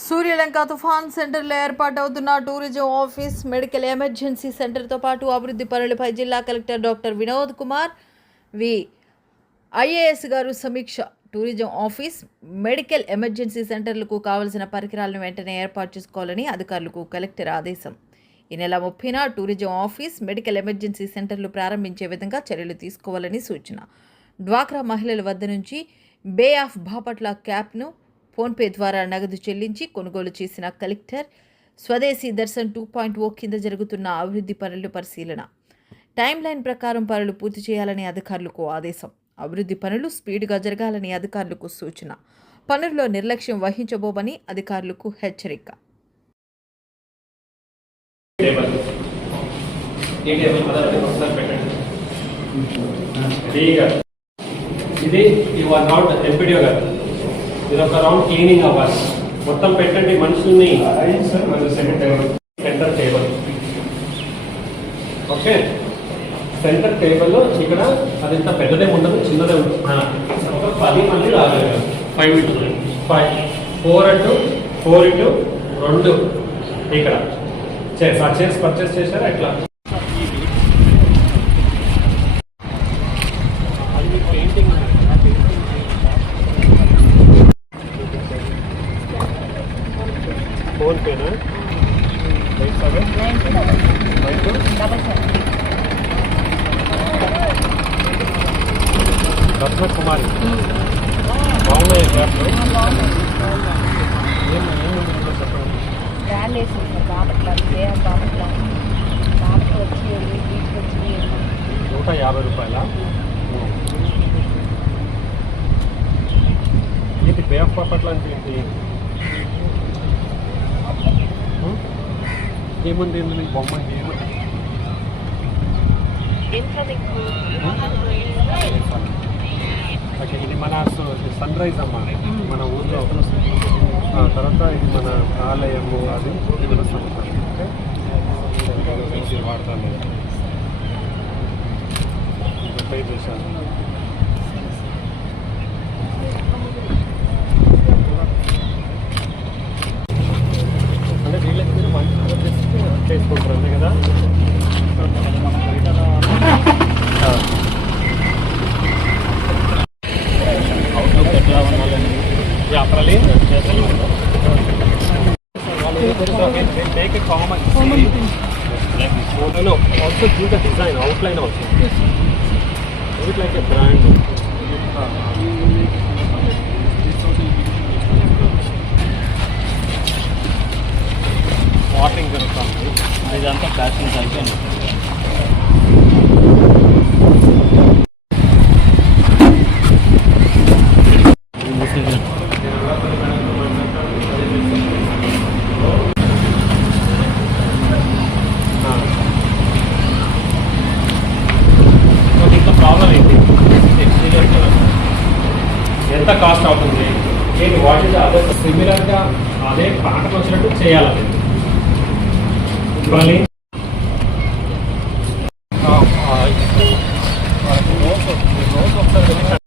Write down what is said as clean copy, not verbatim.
సూర్యలంక తుఫాన్ సెంటర్లో ఏర్పాటవుతున్న tourism office, medical emergency సెంటర్తో పాటు అభివృద్ధి పనులపై జిల్లా collector doctor Vinod Kumar IAS గారు సమీక్ష. టూరిజం ఆఫీస్, మెడికల్ ఎమర్జెన్సీ సెంటర్లకు కావలసిన పరికరాలను వెంటనే ఏర్పాటు చేసుకోవాలని అధికారులకు కలెక్టర్ ఆదేశం. ఈ నెల 30న టూరిజం ఆఫీస్, మెడికల్ ఎమర్జెన్సీ సెంటర్లు ప్రారంభించే విధంగా చర్యలు తీసుకోవాలని సూచన. డ్వాక్రా మహిళల వద్ద నుంచి బే ఆఫ్ బాపట్ల క్యాప్ను ఫోన్పే ద్వారా నగదు చెల్లించి కొనుగోలు చేసిన కలెక్టర్. స్వదేశీ దర్శన్ 2.0 కింద జరుగుతున్న అభివృద్ధి పనులు పరిశీలన. టైం లైన్ ప్రకారం పనులు పూర్తి చేయాలని అధికారులకు ఆదేశం. అభివృద్ధి పనులు స్పీడ్గా జరగాలని అధికారులకు సూచన. పనుల్లో నిర్లక్ష్యం వహించబోమని అధికారులకు హెచ్చరిక. ఇది ఒక రౌండ్ క్లీనింగ్ అవ్వాలి. మొత్తం పెట్టండి మనుషుల్ని. Centre table, okay. Centre table ఇక్కడ అది ఇంత పెద్దదే ఉండదు, చిన్నదే ఉంటుంది. ఒక 10 మంది రాగలరు. 5 4 ఇంటూ 2 ఇక్కడ చైర్స్ పర్చేస్ చేశారా? ఎట్లా పెయింటింగ్ ఫోన్ పేనా? కుమారి బాగున్నాయి చెప్పండి. ₹150. ఏంటి బే ఆఫ్ బాపట్ల అంటే ఏంటి? ఏముంది ఇందులో? బొమ్మ ఏముంది? ఓకే, ఇది మన సన్ రైజ్ అమ్మ, మన ఊళ్ళో. తర్వాత ఇది మన ఆలయము, అది మన సముద్రం. ఓకే, వాడతాను నేను 35 దేశాలు. అంటే వీళ్ళకి మీరు మంచి చేసుకుంటారు అంతే కదా? అవుట్లుక్ ఎట్లా ఉండాలని make a common thing. Like this photo, also do the design, outline also. Do it like a brand. వాటింగ్ జరుగుతుంది. ఇదంతా ప్లాస్టింగ్ అయిపోయింది. ఇంకా ప్రాబ్లం ఏంటి? ఎంత కాస్ట్ అవుతుంది ఏంటి? వాట్ ఇస్ అదే సిమిలర్గా అదే పాటకు వచ్చినట్టు చేయాలి. మళ్ళీ రోజు ఒకసారి